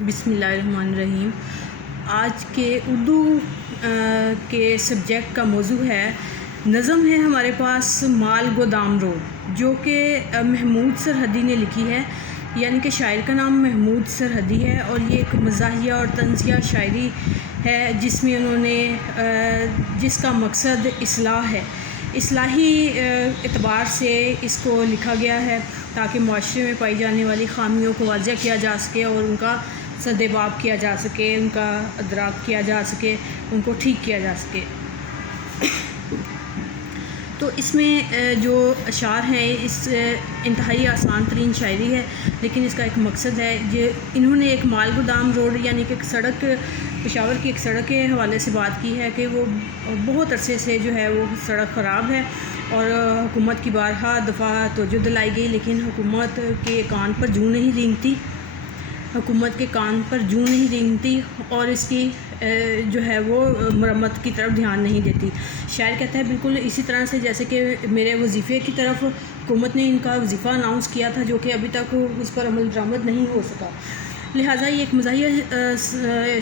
بسم اللہ الرحمن الرحیم۔ آج کے اردو کے سبجیکٹ کا موضوع ہے نظم ہے ہمارے پاس مال گودام روڈ، جو کہ محمود سرحدی نے لکھی ہے، یعنی کہ شاعر کا نام محمود سرحدی ہے، اور یہ ایک مزاحیہ اور طنزیہ شاعری ہے جس میں انہوں نے جس کا مقصد اصلاح ہے، اصلاحی اعتبار سے اس کو لکھا گیا ہے تاکہ معاشرے میں پائی جانے والی خامیوں کو واضح کیا جا سکے اور ان کا سدباب کیا جا سکے، ان کا ادراک کیا جا سکے، ان کو ٹھیک کیا جا سکے۔ تو اس میں جو اشعار ہیں اس انتہائی آسان ترین شاعری ہے، لیکن اس کا ایک مقصد ہے۔ انہوں نے ایک مال گودام روڈ یعنی کہ ایک سڑک، پشاور کی ایک سڑک کے حوالے سے بات کی ہے کہ وہ بہت عرصے سے جو ہے وہ سڑک خراب ہے اور حکومت کی بارہا دفعہ توجہ دلائی گئی، لیکن حکومت کے کان پر جوں نہیں رینگتی، اور اس کی جو ہے وہ مرمت کی طرف دھیان نہیں دیتی۔ شاعر کہتا ہے بالکل اسی طرح سے جیسے کہ میرے وظیفے کی طرف حکومت نے ان کا وظیفہ اناؤنس کیا تھا، جو کہ ابھی تک اس پر عمل درآمد نہیں ہو سکا، لہٰذا یہ ایک مزاحیہ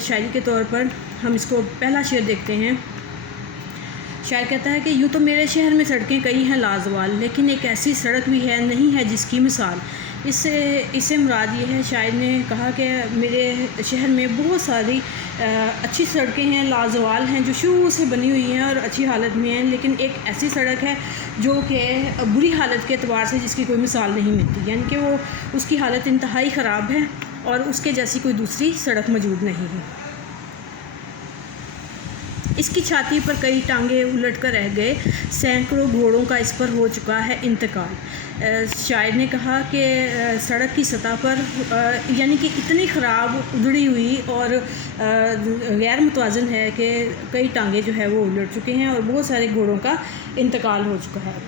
شاعری کے طور پر ہم اس کو پہلا شعر دیکھتے ہیں۔ شاعر کہتا ہے کہ یوں تو میرے شہر میں سڑکیں کئی ہیں لازوال، لیکن ایک ایسی سڑک بھی ہے نہیں ہے جس کی مثال۔ اس سے مراد یہ ہے، شاعر نے کہا کہ میرے شہر میں بہت ساری اچھی سڑکیں ہیں، لازوال ہیں، جو شروع سے بنی ہوئی ہیں اور اچھی حالت میں ہیں، لیکن ایک ایسی سڑک ہے جو کہ بری حالت کے اعتبار سے جس کی کوئی مثال نہیں ملتی، یعنی کہ وہ اس کی حالت انتہائی خراب ہے اور اس کے جیسی کوئی دوسری سڑک موجود نہیں ہے۔ اس کی چھاتی پر کئی ٹانگیں الٹ کر رہ گئے، سینکڑوں گھوڑوں کا اس پر ہو چکا ہے انتقال۔ شاعر نے کہا کہ سڑک کی سطح پر یعنی کہ اتنی خراب، ادھڑی ہوئی اور غیر متوازن ہے کہ کئی ٹانگیں جو ہے وہ الٹ چکے ہیں اور بہت سارے گھوڑوں کا انتقال ہو چکا ہے،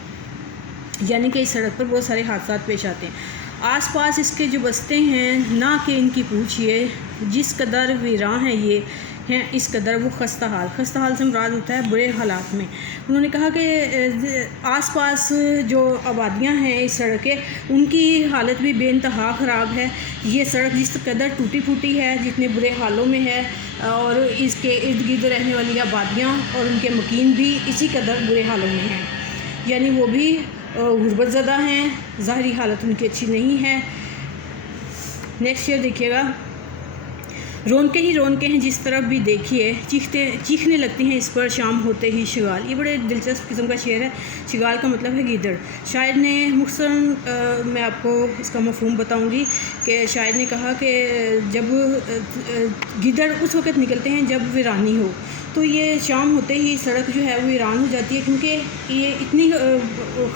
یعنی کہ اس سڑک پر بہت سارے حادثات پیش آتے ہیں۔ آس پاس اس کے جو بستے ہیں نہ کہ ان کی پوچھئے، جس قدر ویراں ہیں یہ ہیں اس قدر وہ خستہ حال سے مراد ہوتا ہے برے حالات میں۔ انہوں نے کہا کہ آس پاس جو آبادیاں ہیں اس سڑک کے، ان کی حالت بھی بے انتہا خراب ہے۔ یہ سڑک جس قدر ٹوٹی پھوٹی ہے، جتنے برے حالوں میں ہے، اور اس کے ارد گرد رہنے والی آبادیاں اور ان کے مکین بھی اسی قدر برے حالوں میں ہیں، یعنی وہ بھی غربت زدہ ہیں، ظاہری حالت ان کی اچھی نہیں ہے۔ نیکسٹ شعر دیکھیے گا۔ رونقیں ہی رونقیں ہیں جس طرف بھی دیکھیے، چیخنے لگتی ہیں اس پر شام ہوتے ہی شغال۔ یہ بڑے دلچسپ قسم کا شعر ہے۔ شغال کا مطلب ہے گیدڑ۔ شاعر نے مختصراً میں آپ کو اس کا مفہوم بتاؤں گی کہ شاعر نے کہا کہ جب گیدڑ اس وقت نکلتے ہیں جب ویرانی ہو، تو یہ شام ہوتے ہی سڑک جو ہے وہ ویران ہو جاتی ہے، کیونکہ یہ اتنی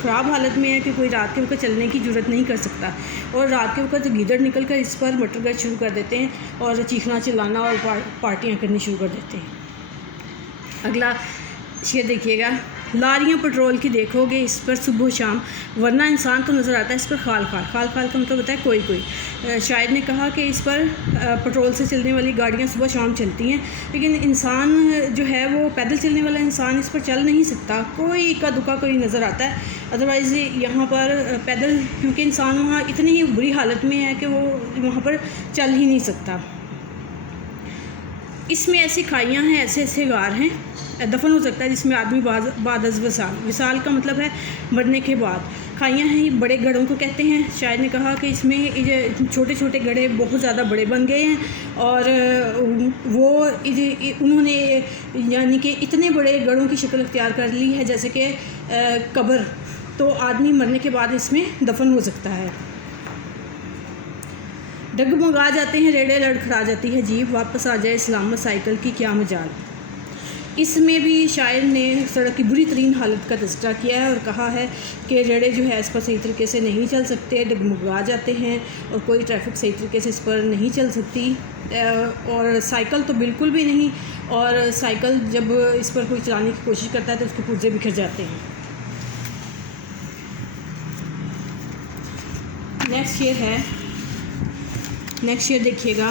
خراب حالت میں ہے کہ کوئی رات کے وقت چلنے کی جرت نہیں کر سکتا، اور رات کے وقت گیدڑ نکل کر اس پر مٹر گشت شروع کر دیتے ہیں اور چیخنا چلانا اور پارٹیاں کرنی شروع کر دیتے ہیں۔ اگلا شعر دیکھیے گا۔ لاریاں پٹرول کی دیکھو گے اس پر صبح و شام، ورنہ انسان تو نظر آتا ہے اس پر خال خال کا مطلب ہوتا ہے کوئی۔ شاعر نے کہا کہ اس پر پٹرول سے چلنے والی گاڑیاں صبح شام چلتی ہیں، لیکن انسان جو ہے وہ پیدل چلنے والا انسان اس پر چل نہیں سکتا، کوئی اکا دکا کوئی نظر آتا ہے، ادروائز یہاں پر پیدل، کیونکہ انسان وہاں اتنی ہی بری حالت میں ہے کہ وہ وہاں پر چل ہی نہیں سکتا۔ اس میں ایسی کھائیاں ہیں، ایسے غار ہیں، دفن ہو سکتا ہے جس میں آدمی بعد از وصال کا مطلب ہے مرنے کے بعد۔ کھائیاں ہیں، بڑے گڑھوں کو کہتے ہیں۔ شاعر نے کہا کہ اس میں چھوٹے چھوٹے گڑھے بہت زیادہ بڑے بن گئے ہیں، اور وہ انہوں نے یعنی کہ اتنے بڑے گڑھوں کی شکل اختیار کر لی ہے جیسے کہ قبر، تو آدمی مرنے کے بعد اس میں دفن ہو سکتا ہے۔ ڈگمگا جاتے ہیں ریڑے، لڑکھڑا جاتی ہے جیپ، واپس آ جائے سلامت سائیکل کی کیا مجال۔ اس میں بھی شاعر نے سڑک کی بری ترین حالت کا تذکرہ کیا ہے اور کہا ہے کہ ریڑے جو ہے اس پر صحیح طریقے سے نہیں چل سکتے، ڈگمگا جاتے ہیں اور کوئی ٹریفک صحیح طریقے سے اس پر نہیں چل سکتی، اور سائیکل تو بالکل بھی نہیں، اور سائیکل جب اس پر کوئی چلانے کی کوشش کرتا ہے تو اس کے پرزے بکھر جاتے ہیں۔ نیکسٹ شعر دیکھیے گا۔